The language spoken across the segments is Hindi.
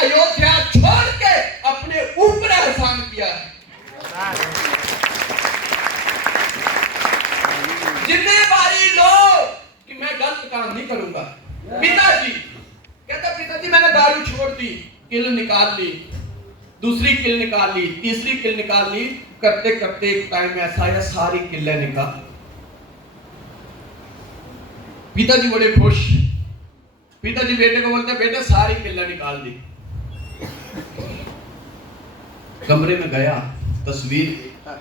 अयोध्या छोड़ के अपने ऊपर एहसान किया है। जिम्मेवारी लो कि मैं गलत काम नहीं करूंगा। पिताजी कहता, पिताजी मैंने दारू छोड़ दी, किल निकाल ली, दूसरी किल निकाल ली, तीसरी किल निकाल ली, करते करते एक टाइम ऐसा आया सारी किल्लें निकाल। पिताजी बड़े खुश। पिताजी बेटे को बोलते, बेटा सारी किल्लें निकाल दी। कमरे में गया, तस्वीर देखता है,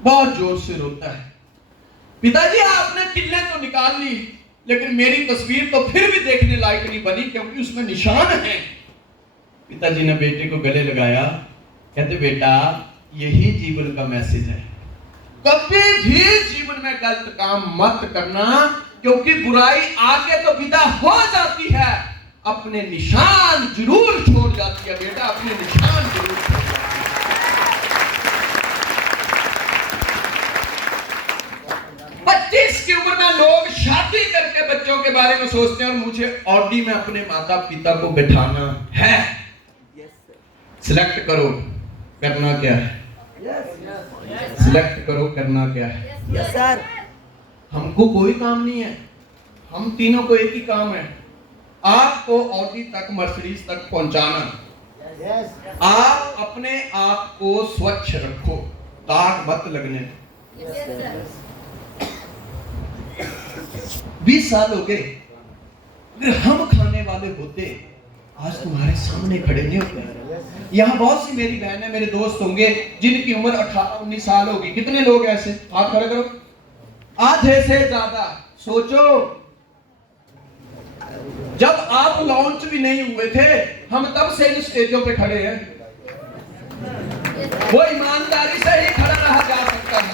बहुत जोर से रोता है। पिताजी आपने किल्लें तो निकाल ली, लेकिन मेरी तस्वीर तो फिर भी देखने लायक नहीं बनी, क्योंकि उसमें निशान है। पिताजी ने बेटे को गले लगाया, कहते बेटा यही जीवन का मैसेज है, कभी भी जीवन में गलत काम मत करना, क्योंकि बुराई आके तो विदा हो जाती है, अपने निशान जरूर छोड़ जाती है बेटा, अपने निशान जरूर छोड़ जाती है। 25 की उम्र में लोग शादी करके बच्चों के बारे में सोचते हैं, और मुझे ऑडी में अपने माता पिता को बिठाना है। सिलेक्ट करो करना क्या है, सिलेक्ट करो करना क्या है। Yes sir. हमको कोई काम नहीं है, हम तीनों को एक ही काम है, आपको ऑडी तक मर्सिडीज तक पहुंचाना। आप अपने आप को स्वच्छ रखो, दाग मत लगने दो। 20 साल हो गए, अगर हम खाने वाले होते आज तुम्हारे सामने खड़े नहीं होते। यहाँ बहुत सी मेरी बहन है, मेरे दोस्त होंगे जिनकी उम्र 18-19 साल होगी। कितने लोग ऐसे, हाथ खड़े करो। आधे से ज्यादा। सोचो जब आप लॉन्च भी नहीं हुए थे, हम तब से इन स्टेजों पे खड़े हैं। वो ईमानदारी से ही खड़ा रहा जा सकता है।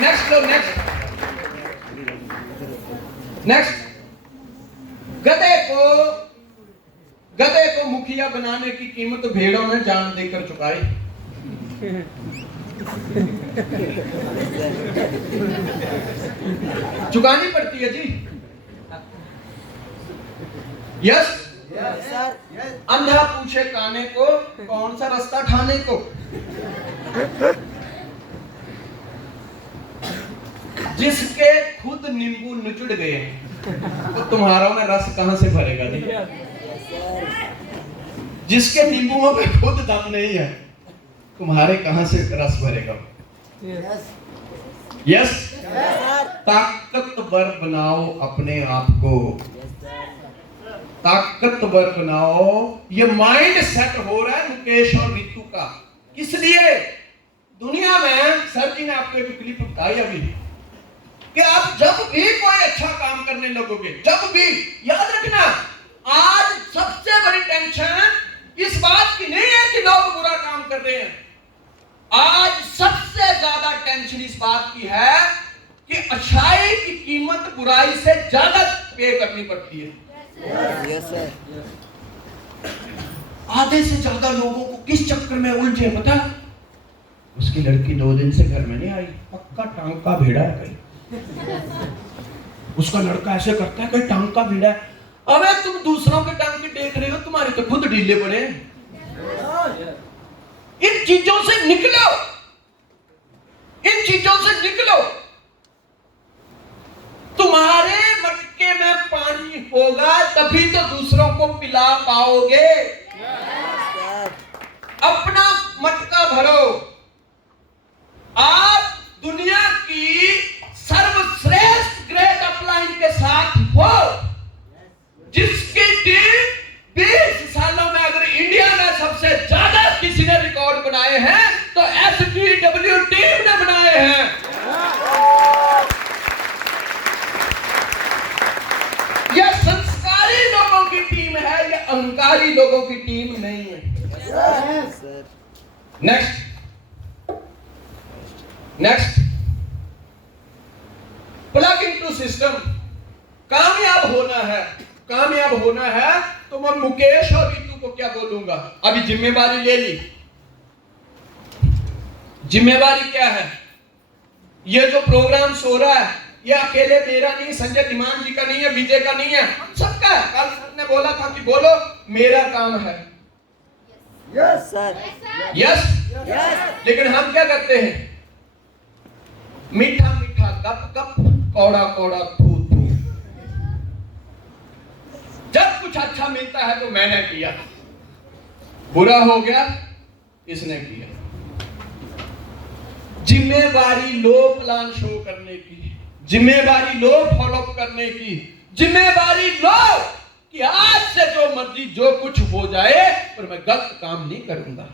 नेक्स्ट लो, नेक्स्ट। गधे को मुखिया बनाने की कीमत भेड़ों ने जान देकर चुकाई। चुकानी पड़ती है जी। Yes sir. अंधा पूछे काने को, कौन सा रास्ता ठाने को। जिसके खुद नींबू निचुड़ गए, तो तुम्हारा में रस कहां से भरेगा जी। जिसके नींबुओं में खुद दम नहीं है, तुम्हारे कहां से रस भरेगा। यस। ताकतवर बनाओ अपने आप को, ताकतवर बनाओ। ये माइंड सेट हो रहा है मुकेश और रितु का। किस लिए? दुनिया में सर जी ने आपको एक क्लिप बताई अभी कि आप जब भी कोई अच्छा काम करने लगोगे, जब भी याद रखना, आज सबसे बड़ी टेंशन इस बात की नहीं है कि लोग बुरा काम कर रहे हैं। आज सबसे ज्यादा टेंशन इस बात की है कि अच्छाई की कीमत बुराई से ज्यादा पे करनी पड़ती है। Yes sir. आधे से ज्यादा लोगों को किस चक्कर में उलझे पता? उसकी लड़की 2 दिन से घर में नहीं आई, पक्का टांग का भेड़ा है कहीं। उसका लड़का ऐसे करता है कि टांग का भेड़ा है। अबे तुम दूसरों के टांग के देख रहे हो, तुम्हारे तो खुद ढीले पड़े। इन चीजों से निकलो, इन चीजों से निकलो। तुम्हारे मटके में पानी होगा तभी तो दूसरों को पिला पाओगे। अपना मटका भरो। आप दुनिया की सर्वश्रेष्ठ ग्रेट अपलाइन के साथ हो, जिसकी टीम 20 सालों में अगर इंडिया में सबसे ज्यादा किसी ने रिकॉर्ड बनाए हैं तो STW टीम ने बनाए हैं। यह संस्कारी लोगों की टीम है, यह अहंकारी लोगों की टीम नहीं है। Next plug into system. कामयाब होना है तो मैं मुकेश और रितु को क्या बोलूंगा? अभी जिम्मेवारी ले ली। जिम्मेवारी क्या है? ये जो प्रोग्राम हो रहा है, ये अकेले मेरा नहीं, संजय तिमान जी का नहीं है, विजय का नहीं है, हम सबका है। कल सर ने बोला था कि बोलो मेरा काम है। Yes sir. यस। लेकिन हम क्या करते हैं? मीठा मीठा गप गप, कौड़ा कौड़ा थू थू। जब कुछ अच्छा मिलता है तो मैंने किया, बुरा हो गया इसने किया। जिम्मेवारी लो प्लान शो करने की, जिम्मेवारी लो फॉलो करने की, जिम्मेवारी लो कि आज से जो मर्जी जो कुछ हो जाए पर मैं गलत काम नहीं करूंगा।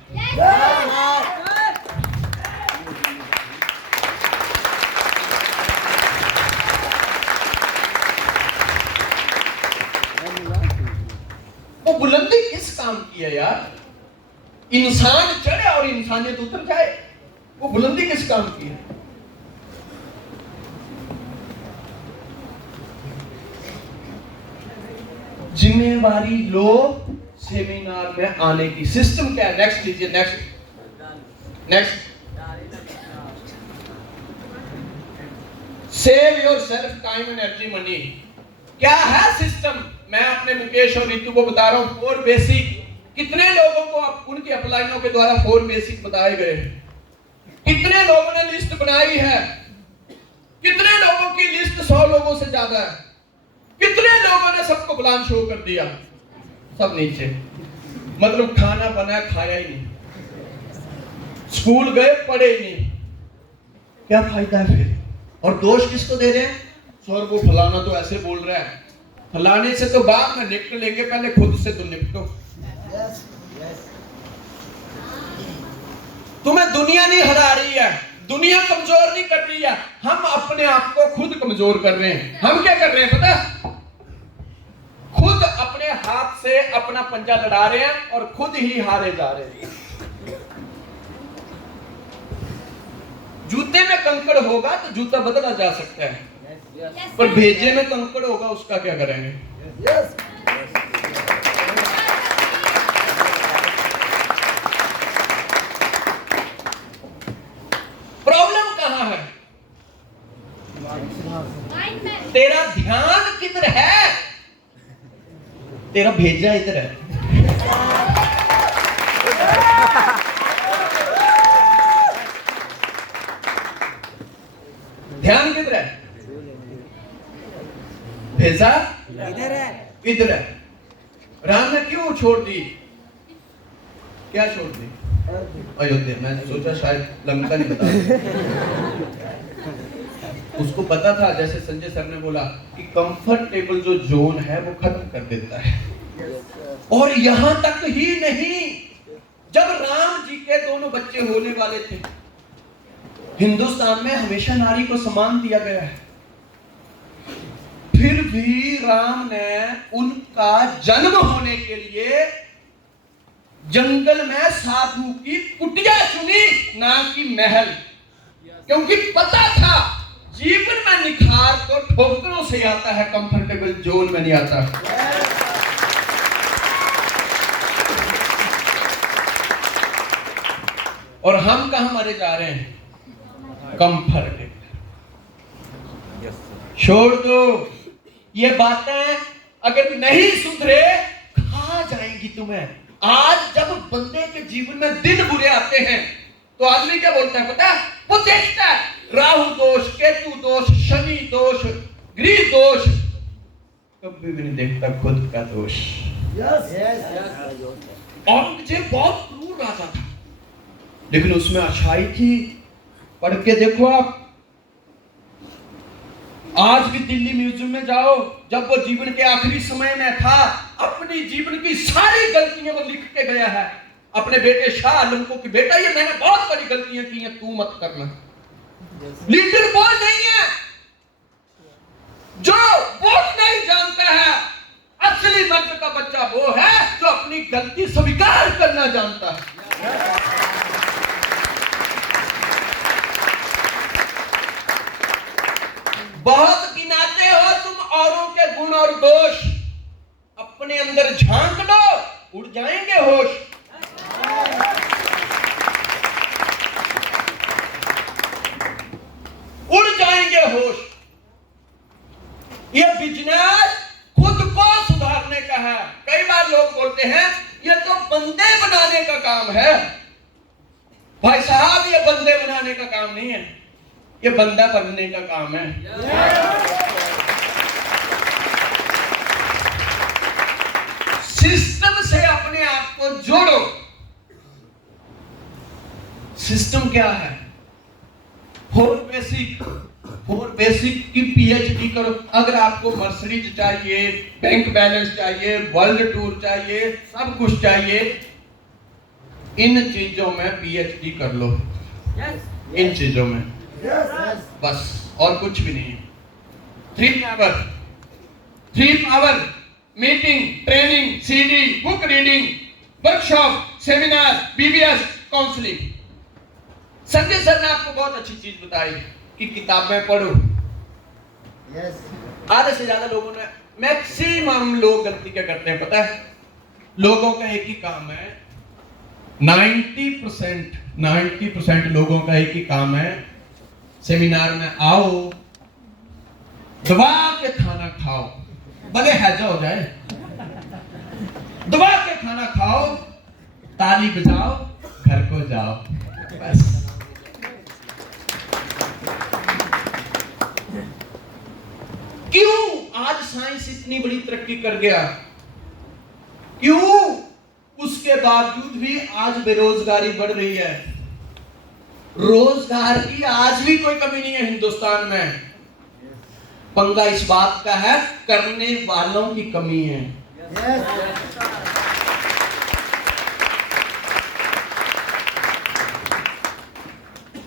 वो बुलंदी किस काम की है यार? इंसान चढ़े और इंसानियत उतर जाए, वो बुलंदी किस काम की है? जिम्मेवारी लो सेमिनार में आने की। सिस्टम क्या है? नेक्स्ट लीजिए, next. Save your self time energy money. क्या है सिस्टम? मैं अपने मुकेश और रितु को बता रहा हूं। 4 बेसिक। कितने लोगों को उनकी अपलाइनों के द्वारा 4 बेसिक बताए गए हैं? कितने लोगों ने लिस्ट बनाई है? कितने लोगों की लिस्ट 100 लोगों से ज्यादा है? कितने लोगों ने सबको प्लान शो कर दिया? सब नीचे, मतलब खाना बना खाया ही नहीं, स्कूल गए पढ़े ही नहीं। क्या फायदा है फिर? और दोष किसको दे रहे हैं? सर वो फलाना तो ऐसे बोल रहा है। फलाने से तो बाद में निपट लेंगे, पहले खुद से तो निपटो। तुम्हें दुनिया नहीं हरा रही है, दुनिया कमजोर नहीं कर रही है, हम अपने आप को खुद कमजोर कर रहे हैं। हम क्या कर रहे हैं पता? खुद अपने हाथ से अपना पंजा लड़ा रहे हैं और खुद ही हारे जा रहे हैं। जूते में कंकड़ होगा तो जूता बदला जा सकता है, पर भेजे में कंकड़ होगा उसका क्या करेंगे? प्रॉब्लम कहां है? तेरा ध्यान किधर है? तेरा भेजा इधर है। ध्यान किधर है? भेजा इधर है, इधर है। राम ने क्यों छोड़ दी? क्या छोड़ दी? अयोध्या। मैंने सोचा शायद लंका नहीं बता। उसको पता था, जैसे संजय सर ने बोला कि कंफर्टेबल जो जोन है वो खत्म कर देता है। और यहां तक ही नहीं, जब राम जी के दोनों बच्चे होने वाले थे, हिंदुस्तान में हमेशा नारी को सम्मान दिया गया है, फिर भी राम ने उनका जन्म होने के लिए जंगल में साधु की कुटिया चुनी, ना कि महल। क्योंकि पता था जीवन में निखार तो ठोकरों से आता है, कंफर्टेबल जोन में नहीं आता। और हम कहां मरे जा रहे हैं? कंफर्टेबल। छोड़ दो ये बातें, अगर नहीं सुधरे खा जाएंगी तुम्हें। आज जब बंदे के जीवन में दिन बुरे आते हैं तो आदमी क्या बोलता है पता? वो देखता है राहु दोष, केतु दोष, शनि दोष, गृह दोष, कभी भी नहीं देखता खुद का दोष। औरंगजेब बहुत क्रूर राजा था, लेकिन उसमें अच्छाई थी। पढ़ के देखो आप, आज भी दिल्ली म्यूजियम में जाओ, जब वो जीवन के आखिरी समय में था, अपनी जीवन की सारी गलतियां वो लिख के गया है अपने बेटे शाह आलम को कि बेटा ये मैंने बहुत बड़ी गलतियां की हैं, तू मत करना। लीडर वो नहीं है जो वोट नहीं जानता है। असली मर्द का बच्चा वो है जो अपनी गलती स्वीकार करना जानता है। बहुत गिनाते हो तुम औरों के गुण और दोष, अपने अंदर झांक लो, उड़ जाएंगे होश। उड़ जाएंगे होश। ये बिजनेस खुद को सुधारने का है। कई बार लोग बोलते हैं ये तो बंदे बनाने का काम है। भाई साहब, ये बंदे बनाने का काम नहीं है, ये बंदा बनने का काम है। सिस्टम से अपने आप को जोड़ो। सिस्टम क्या है? फोर बेसिक की पीएचडी करो। अगर आपको मर्सिडीज चाहिए, बैंक बैलेंस चाहिए, वर्ल्ड टूर चाहिए, सब कुछ चाहिए, इन चीजों में पीएचडी कर लो। इन चीजों में बस, और कुछ भी नहीं है। 3 hour meeting, training, CD, book reading, workshop, seminar, BBS, counselling. Sanjay sir ने आपको बहुत अच्छी चीज बताई कि किताबें पढ़ो। आधे से ज्यादा लोगों ने, मैक्सिमम लोग गलती क्या करते हैं पता है? लोगों का एक ही काम है, 90% लोगों का एक ही काम है, सेमिनार में आओ, दबा के खाना खाओ, भले हैजा हो जाए, दबा के खाना खाओ, ताली बजाओ, घर को जाओ, बस। क्यों आज साइंस इतनी बड़ी तरक्की कर गया? क्यों उसके बावजूद भी आज बेरोजगारी बढ़ रही है? रोजगार की आज भी कोई कमी नहीं है हिंदुस्तान में। पंगा इस बात का है, करने वालों की कमी है।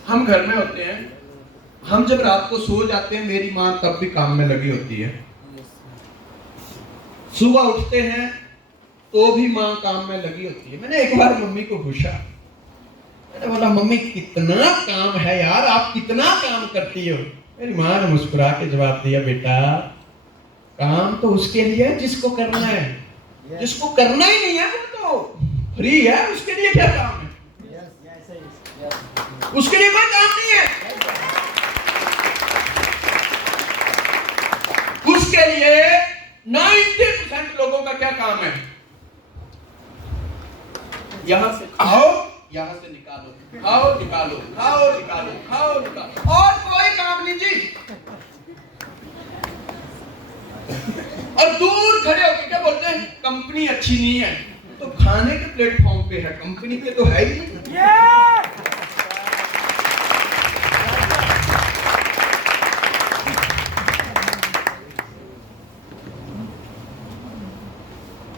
हम घर में होते हैं, हम जब रात को सो जाते हैं, मेरी माँ तब भी काम में लगी होती है। सुबह उठते हैं तो भी माँ काम में लगी होती है। मैंने एक बार मम्मी को पूछा, मैंने बोला मम्मी कितना काम है यार, आप कितना काम करती हो? मेरी माँ ने मुस्कुरा के जवाब दिया, बेटा काम तो उसके लिए है जिसको करना है, जिसको करना ही नहीं है वो तो फ्री है, उसके लिए क्या काम है? उसके लिए कोई काम नहीं है। उसके लिए 90% लोगों का क्या काम है? यहां से खाओ, यहां से निकालो, खाओ निकालो, खाओ निकालो, खाओ निकालो, और कोई काम नहीं जी। और दूर खड़े होकर क्या बोलते हैं? कंपनी अच्छी नहीं है। तो खाने के प्लेटफॉर्म पे है, कंपनी पे तो है ही नहीं।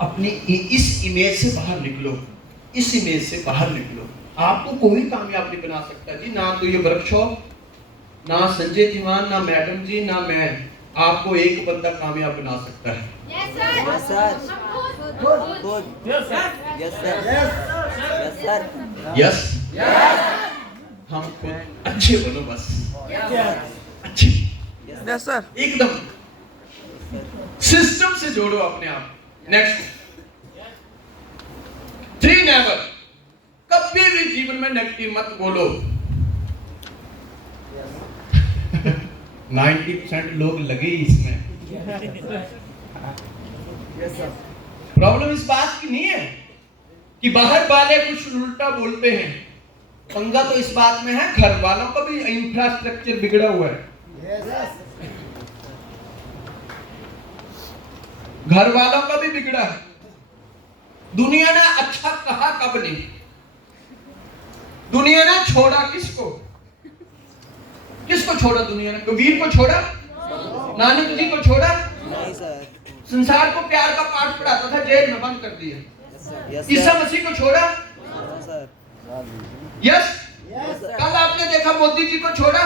अपनी इस इमेज से बाहर निकलो, इस इमेज से बाहर निकलो। आपको कोई कामयाब नहीं बना सकता जी, ना तो ये वर्कशॉप, ना संजय दीवान, ना मैडम जी, ना मैं। आपको एक बंदा कामयाब बना सकता है। Yes, sir. Good. Yes, sir. Yes, हम खुद अच्छे बनो बस, अच्छे। Yes, sir. एकदम सिस्टम से जोड़ो अपने आप। नेक्स्ट, 3 नेवर, कभी भी जीवन में नेगेटिव मत बोलो। 90% लोग लगे इसमें। प्रॉब्लम इस बात की नहीं है कि बाहर वाले कुछ उल्टा बोलते हैं, पंगा तो इस बात में है घर वालों का भी इंफ्रास्ट्रक्चर बिगड़ा हुआ है। घर वालों का भी बिगड़ा है। दुनिया ने अच्छा कहा कब नहीं? दुनिया ने छोड़ा किसको? किसको छोड़ा दुनिया ने? कबीर को छोड़ा? नानक जी को छोड़ा? नहीं सर। संसार को प्यार का पाठ पढ़ाता था, जेल में बंद कर दिया। ईसा मसीह को छोड़ा? यस। कल आपने देखा मोदी जी को छोड़ा?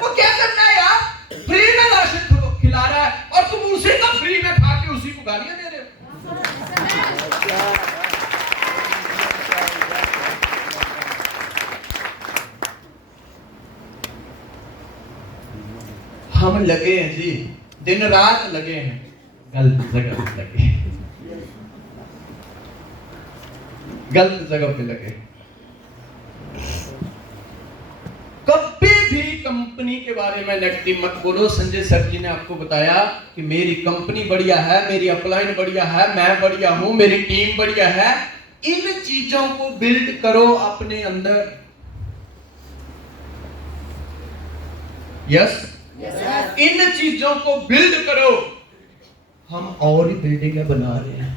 वो क्या करना है यार? फ्री में राशन खिला रहा है और तुम उसी का फ्री में खा के उसी को गालियां दे रहे हो। हम लगे हैं जी, दिन रात लगे हैं, गलत जगह पे लगे, गलत जगह पे लगे। कभी भी कंपनी के बारे में नेगेटिव मत बोलो। संजय सर जी ने आपको बताया कि मेरी कंपनी बढ़िया है, मेरी अपलाइन बढ़िया है, मैं बढ़िया हूं, मेरी टीम बढ़िया है। इन चीजों को बिल्ड करो अपने अंदर। यस, इन चीजों को बिल्ड करो। हम और ही बिल्डिंगें बना रहे हैं।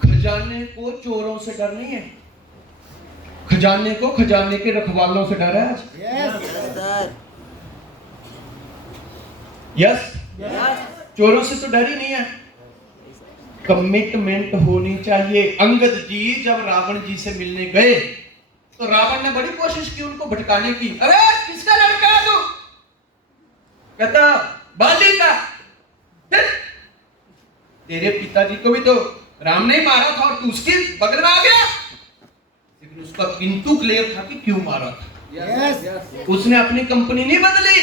खजाने को चोरों से डर नहीं है, खजाने को खजाने के रखवालों से डर है आज। यस, चोरों से तो डर ही नहीं है। कमिटमेंट होनी चाहिए। अंगद जी जब रावण जी से मिलने गए तो रावण ने बड़ी कोशिश की उनको भटकाने की। अरे किसका लड़का है तू? कहता बाली का। तेरे पिताजी को भी तो राम ने ही मारा था और तू उसके बगल में आ गया। लेकिन उसका किंतु क्लियर था कि क्यों मारा था। उसने अपनी कंपनी नहीं बदली।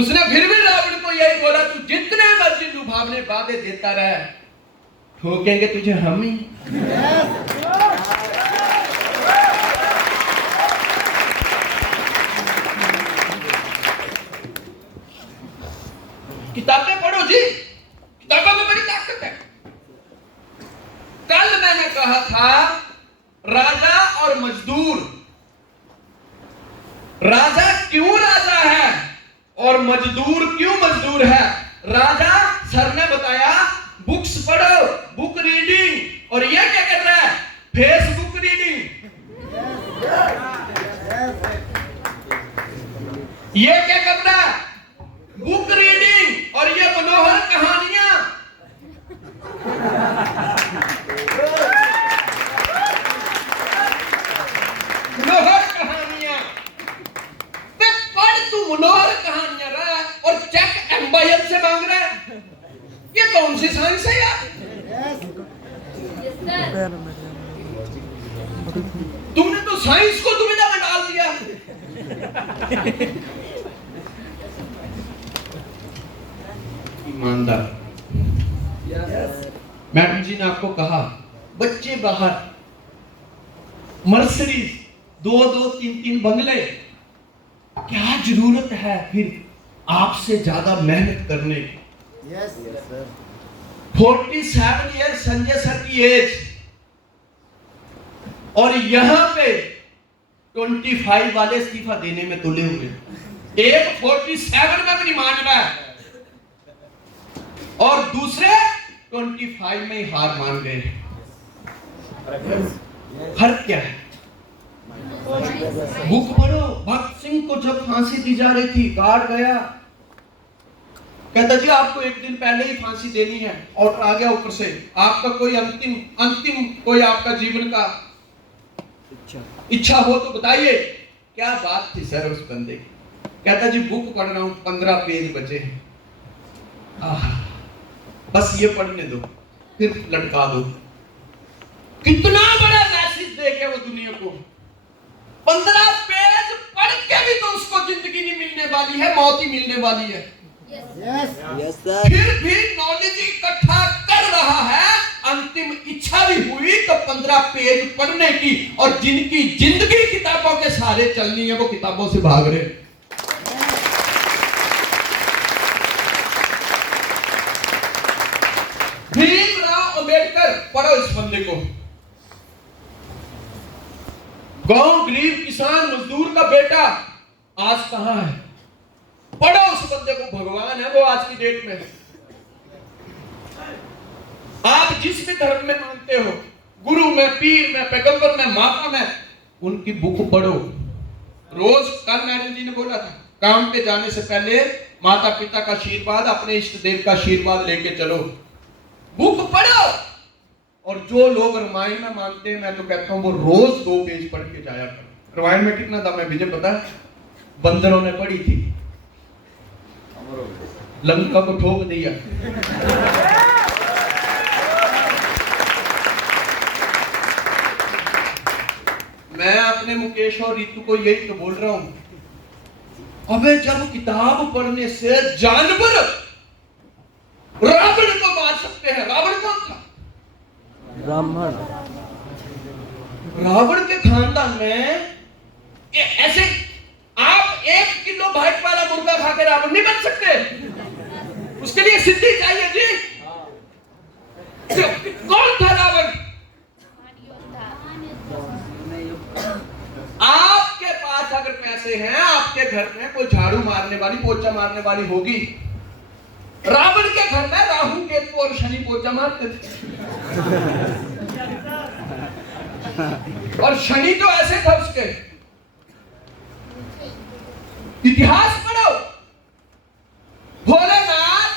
उसने फिर भी रावण को यही बोला, तू जितने मर्जी लुभावने वादे देता रहे, ठोकेंगे तुझे हम ही। किताबें पढ़ो जी, किताबों में बड़ी ताकत है। कल मैंने कहा था राजा और मजदूर। राजा क्यों राजा है और मजदूर क्यों मजदूर है? राजा सर ने बताया बुक्स पढ़ो, बुक रीडिंग, और ये क्या कर रहा है? Facebook reading. ये क्या कर रहा है? Book reading. और ये मनोहर कहानियां। मनोहर कहानियां पढ़। तू मनोहर कहानियां रहा है और चेक एम्पायर से मांग रहा है। ये कौन सी साइंस है यार? तुमने तो साइंस को दुविधा में डाल दिया। ईमानदार। मैडम जी ने आपको कहा बच्चे बाहर, मर्सिडीज, 2-2, 3-3 बंगले, क्या जरूरत है फिर आपसे ज्यादा मेहनत करने की? 47 ईयर संजय सर की एज, और यहां पे 25 वाले इस्तीफा देने में तुले हुए। एक 47 में भी नहीं मान रहा है और दूसरे 25 में ही हार मान गए। फर्क क्या है? बुक पढ़ो। भगत सिंह को जब फांसी दी जा रही थी, गार्ड गया, कहता जी आपको एक दिन पहले ही फांसी देनी है। ऑर्डर आ गया ऊपर से, आपका कोई अंतिम कोई आपका जीवन का इच्छा हो तो बताइए। क्या बात थी सर उस बंदे की? कहता जी बुक पढ़ रहा हूं, 15 पेज बचे हैं, बस ये पढ़ने दो, फिर लटका दो। कितना बड़ा मैसेज दे के वो दुनिया को। 15 पेज पढ़ के भी तो उसको जिंदगी नहीं मिलने वाली है, मौत ही मिलने वाली है। Yes sir. फिर भी नॉलेज इकट्ठा कर रहा है। अंतिम इच्छा भी हुई तो 15 पेज पढ़ने की, और जिनकी जिंदगी किताबों के सहारे चलनी है वो किताबों से भाग रहे। भीमराव अंबेडकर, पढ़ो इस बंदे को। गांव गरीब किसान मजदूर का बेटा आज कहां है? पढ़ो उस बंदे को। भगवान है वो आज की डेट में। आप जिस भी धर्म में मानते हो, गुरु में, पीर में, पैगंबर में, माता में, उनकी बुक पढ़ो रोज। कल मैडम जी ने बोला था काम पे जाने से पहले माता पिता का आशीर्वाद, अपने इष्ट देव का आशीर्वाद लेके चलो। बुक पढ़ो। और जो लोग रामायण में मानते हैं, मैं तो कहता हूं वो रोज 2 पेज पढ़ के जाया करो। रामायण में कितना दम है विजय पता है? बंदरों ने पढ़ी थी, लंका को ठोक दिया। मैं अपने मुकेश और रीतू को यही तो बोल रहा हूं, अबे जब किताब पढ़ने से जानवर रावण को मार सकते हैं। रावण कौन था? ब्राह्मण। रावण के खानदान में ये ऐसे आप 1 किलो भाइट वाला मुर्गा खा के रावण नहीं बन सकते। उसके लिए सिद्धि चाहिए जी। कौन था रावण? आपके पास अगर पैसे हैं, आपके घर में कोई झाड़ू मारने वाली, पोछा मारने वाली होगी। रावण के घर में राहु केतु और शनि पोछा मारते थे। और शनि तो ऐसे था उसके, इतिहास पढ़ो। भोलेनाथ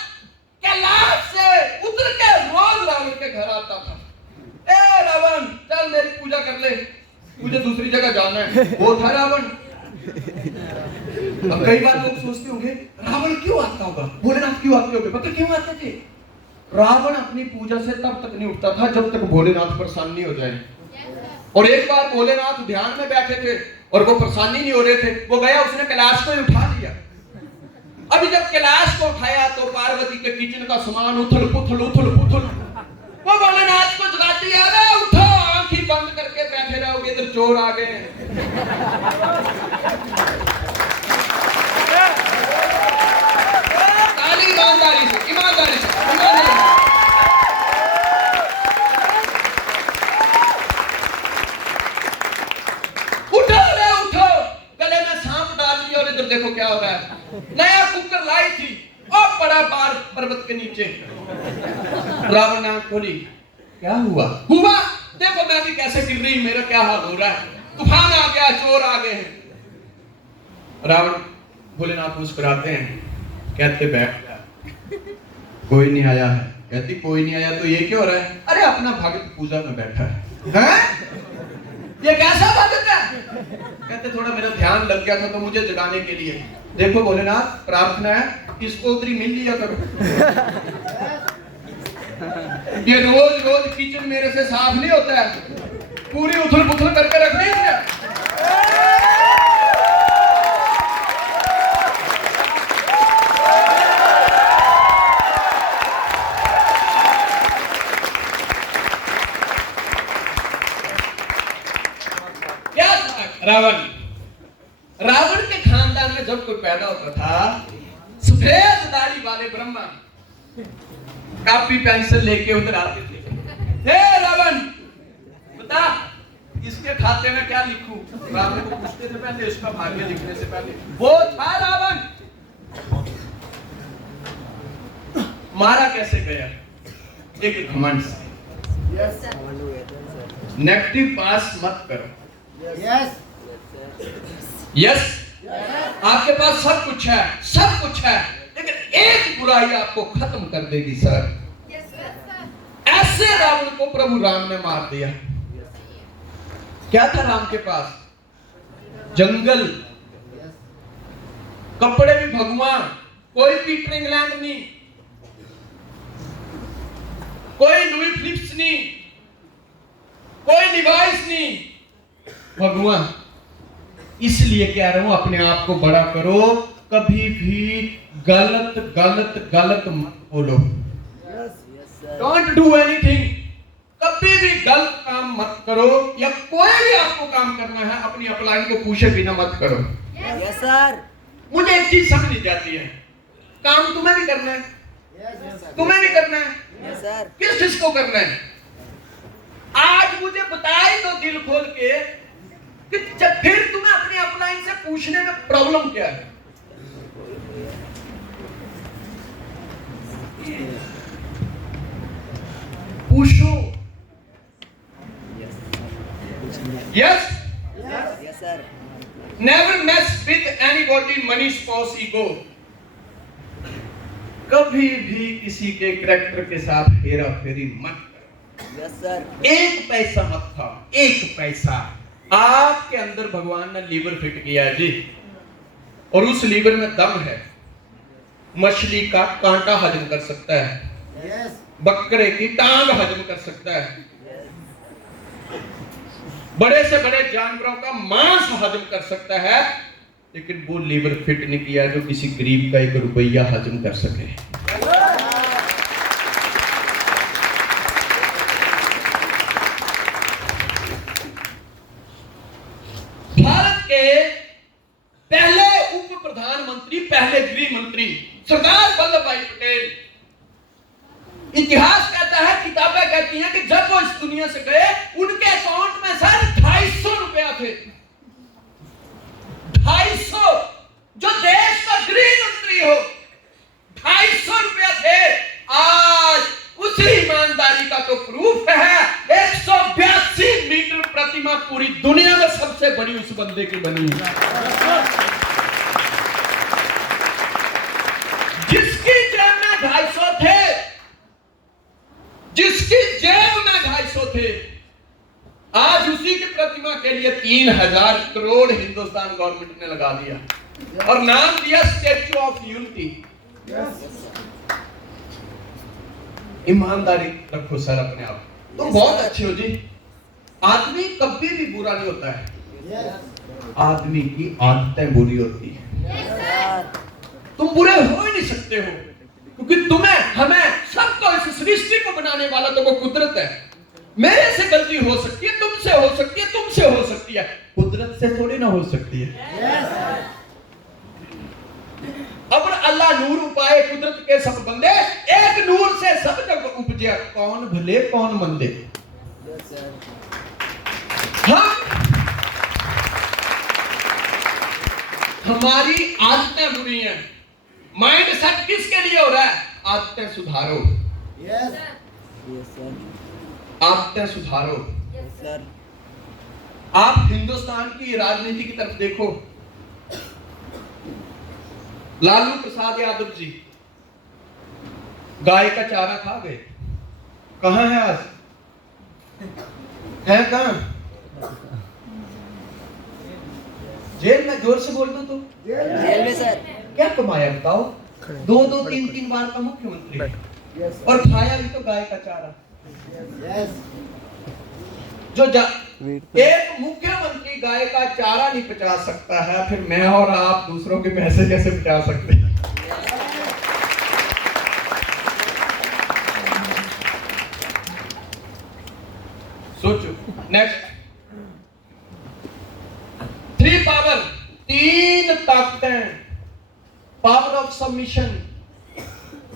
कैलाश से उतर के रोज रावण के घर आता था। ए रावण, चल मेरी पूजा कर ले, मुझे दूसरी जगह जाना है। वो था रावण। अब कई बार लोग सोचते होंगे रावण क्यों आता होगा, भोलेनाथ क्यों आते होंगे? पता क्यों आते थे? रावण अपनी पूजा से तब तक नहीं उठता था जब तक भोलेनाथ प्रसन्न नहीं हो जाए। और एक बार भोलेनाथ ध्यान में बैठे थे और वो प्रसन्न नहीं हो रहे थे। वो गया, उसने कैलाश को ही उठा लिया। अभी जब कैलाश को उठाया तो पार्वती के किचन का सामान उथल पुथल। वो भोलेनाथ को जगाती है, अरे उठो, आंखें बंद करके बैठे रहोगे, इधर चोर आ गए। ताली ईमानदारी से, ईमानदारी से, ईमानदारी से। उठो रे उठो, गले में सांप डाल लिया और इधर देखो क्या हो रहा है। नया कुकर लाई थी और पड़ा बार पर्वत के नीचे। रावण ने आंख खोली, क्या हुआ? देखो मैं भी कैसे गिर रही, मेरा क्या हाल हो रहा है। तूफान आ गया, चोर आ गए हैं। रावण भोलेनाथ मुस्कुराते हैं, कहते बैठ जा, कोई नहीं आया है। कहती कोई नहीं आया तो ये क्यों हो रहा है? अरे अपना भगत पूजा में बैठा है। ये कैसा भगत है? कहते थोड़ा मेरा ध्यान लग गया था तो मुझे जगाने के लिए। देखो भोलेनाथ, प्रार्थना है, इसको उधरी मिल लिया करो। ये रोज किचन मेरे से साफ नहीं होता है, पूरी उथल पुथल करके रख दी है। क्या रावण के खानदान में जब कोई पैदा होता था, सफेद दाढ़ी वाले ब्रह्मा कॉपी पेंसिल लेके उधर आते थे। हे रावण, बता इसके खाते में क्या लिखूं? रावण को पूछते थे पहले, इसका भाग्य लिखने से पहले। वो था रावण। मारा कैसे गया? एक घमंड से। नेगेटिव पास मत करो। यस, आपके पास सब कुछ है, सब कुछ है, लेकिन एक बुराई आपको खत्म कर देगी सर। ऐसे रावण को प्रभु राम ने मार दिया। क्या था राम के पास? जंगल, कपड़े भी भगवान, कोई पीटर इंग्लैंड नहीं, कोई लुई फिलिप्स नहीं, कोई लिवाइस नहीं, भगवान। इसलिए कह रहा हूं, अपने आप को बड़ा करो, कभी भी गलत मत बोलो। डोंट डू एनीथिंग, कभी भी गलत काम मत करो, या कोई भी आपको काम करना है अपनी अपलाइन को पूछे बिना मत करो। Yes sir. मुझे एक चीज समझ नहीं जाती है, काम तुम्हें भी करना है, तुम्हें भी करना है। Yes sir. किस चीज को करना है? आज मुझे बताए तो दिल खोल के कि जब फिर तुम्हें अपनी अपलाइन से पूछने में प्रॉब्लम क्या है? पूछो। Yes yes sir. Never mess with anybody money spouse ego. कभी भी किसी के कैरेक्टर के साथ हेरा फेरी मत करो। Yes sir. एक पैसा मत खाओ, एक पैसा। आपके अंदर भगवान ने लीवर फिट किया है जी, और उस लीवर में दम है। मछली का कांटा हजम कर सकता है, बकरे की टांग हजम कर सकता है, बड़े से बड़े जानवरों का मांस हजम कर सकता है, लेकिन वो लीवर फिट नहीं किया जो किसी गरीब का 1 रुपया हजम कर सके। की पहले गृह मंत्री सरदार वल्लभ भाई पटेल। इतिहास कहता है, किताबें कहती हैं कि जब वो इस दुनिया से गए उनके अकाउंट में सर 250 रुपया थे। 250, जो देश का गृह मंत्री हो, 250 रुपया थे। आज उसी ईमानदारी का तो प्रूफ है, 182 मीटर प्रतिमा पूरी दुनिया में सबसे बड़ी उस बंदे की बनी है, जिसकी जेब में 250 थे, जिसकी जेब में 250 थे। आज उसी की प्रतिमा के लिए 3000 करोड़ हिंदुस्तान गवर्नमेंट ने लगा दिया और नाम दिया स्टैच्यू ऑफ यूनिटी। ईमानदारी रखो सर अपने आप, तुम बहुत अच्छे हो जी। आदमी कभी भी बुरा नहीं होता है, आदमी की आदतें बुरी होती है। तुम बुरे हो ही नहीं सकते हो, क्योंकि तुम्हें, हमें, सबको, इस सृष्टि को बनाने वाला तो वो कुदरत है। मेरे से गलती हो सकती है, तुमसे हो सकती है, तुमसे हो सकती है, कुदरत से थोड़ी ना हो सकती है। अब अल्लाह नूर उपाए कुदरत के सब बंदे, एक नूर से सब जग उपजे, कौन भले कौन मंदे। हमारी आदतें बुरी हैं। माइंड सेट किसके लिए हो रहा है? आदतें सुधारो, आदतें सुधारो। आप हिंदुस्तान की राजनीति की तरफ देखो, लालू प्रसाद यादव जी गाय का चारा खा गए, कहां है आज? है कहां? जेल में। जोर से बोल दो तो। जेल में सर। क्या कमाया बताओ? 2-2, 3-3 बार का मुख्यमंत्री और खाया भी तो गाय का चारा। जो एक मुख्यमंत्री गाय का चारा नहीं पचा सकता है, फिर मैं और आप दूसरों के पैसे कैसे पचा सकते हैं? सोचो। नेक्स्ट, 3 पावर, 3 ताकतें। पावर ऑफ सबमिशन,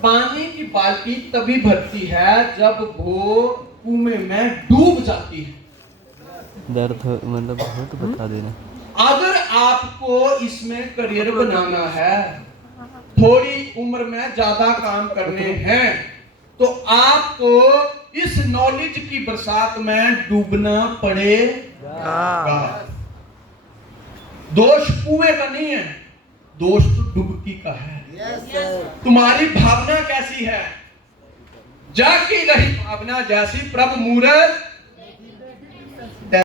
पानी की बाल्टी तभी भरती है जब वो कुएं में डूब जाती है। दर्द मतलब बहुत बता देना। अगर आपको इसमें करियर बनाना है, थोड़ी उम्र में ज्यादा काम करने हैं, तो आपको इस नॉलेज की बरसात में डूबना पड़ेगा। दोष कुएं का नहीं है, दोष तो डुबकी का है। तुम्हारी भावना कैसी है? जागी रही भावना जैसी प्रभु मूरत